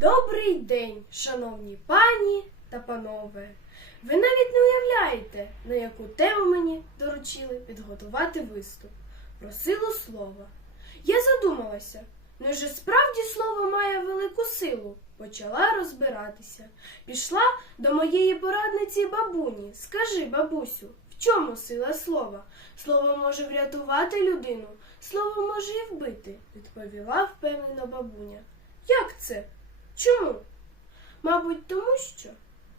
Добрий день, шановні пані та панове. Ви навіть не уявляєте, на яку тему мені доручили підготувати виступ про силу слова. Я задумалася, ну же справді слово має велику силу. Почала розбиратися. Пішла до моєї порадниці бабуні. Скажи, бабусю, в чому сила слова? Слово може врятувати людину, слово може і вбити, відповіла впевнено бабуня. Як це? Чому? Мабуть, тому що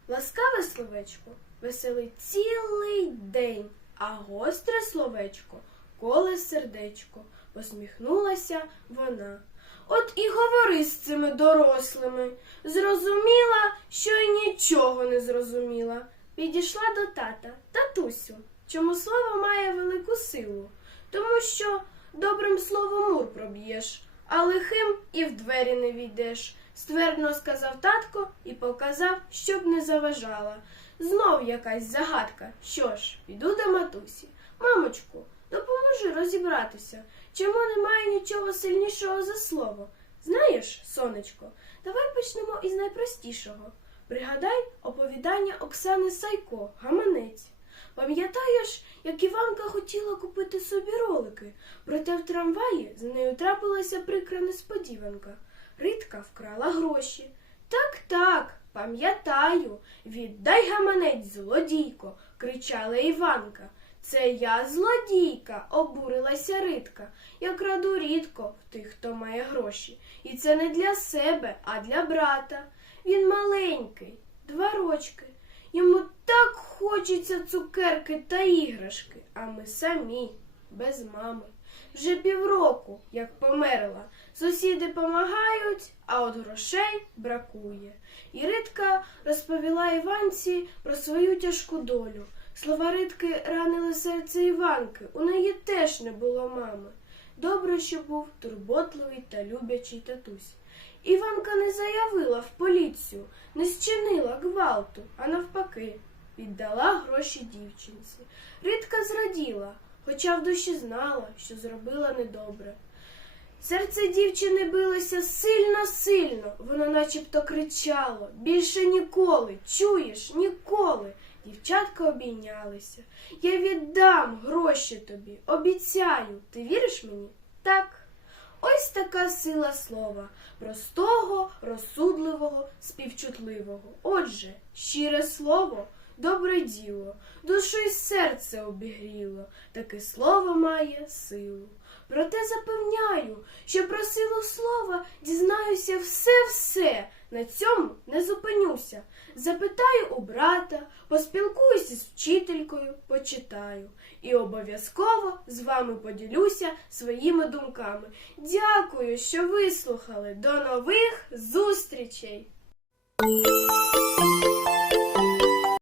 ласкаве словечко веселить цілий день, а гостре словечко коле сердечко, посміхнулася вона. От і говори з цими дорослими. Зрозуміла, що й нічого не зрозуміла. Підійшла до тата, татусю, чому слово має велику силу, тому що добрим словом мур проб'єш, а лихим і в двері не війдеш. Ствердно сказав татко і показав, щоб не заважала. Знов якась загадка. Що ж, піду до матусі. Мамочку, допоможи розібратися, чому немає нічого сильнішого за слово. Знаєш, сонечко, давай почнемо із найпростішого. Пригадай оповідання Оксани Сайко, гаманець. Пам'ятаєш, як Іванка хотіла купити собі ролики, проте в трамваї з нею трапилася прикра несподіванка. Ритка вкрала гроші. Так, так, пам'ятаю. Віддай гаманець, злодійко, кричала Іванка. Це я злодійка, обурилася Ритка. Я краду рідко в тих, хто має гроші. І це не для себе, а для брата. Він маленький, два рочки. Йому так хочеться цукерки та іграшки, а ми самі, без мами. Вже півроку, як померла. Сусіди помагають, а от грошей бракує. І Ритка розповіла Іванці про свою тяжку долю. Слова Ритки ранили серце Іванки. У неї теж не було мами. Добре, що був турботливий та люблячий татусь. Іванка не заявила в поліцію, не зчинила гвалту, а навпаки, віддала гроші дівчинці. Ритка зраділа, хоча в душі знала, що зробила недобре. Серце дівчини билося сильно-сильно, воно начебто кричало більше ніколи, чуєш, ніколи. Дівчатка обійнялися. Я віддам гроші тобі, обіцяю. Ти віриш мені? Так. Ось така сила слова простого, розсудливого, співчутливого. Отже, щире слово, добре діло, душу й серце обігріло, таке слово має силу. Проте запевняю, що про силу слова дізнаюся все-все. На цьому не зупинюся. Запитаю у брата, поспілкуюся з вчителькою, почитаю. І обов'язково з вами поділюся своїми думками. Дякую, що вислухали. До нових зустрічей!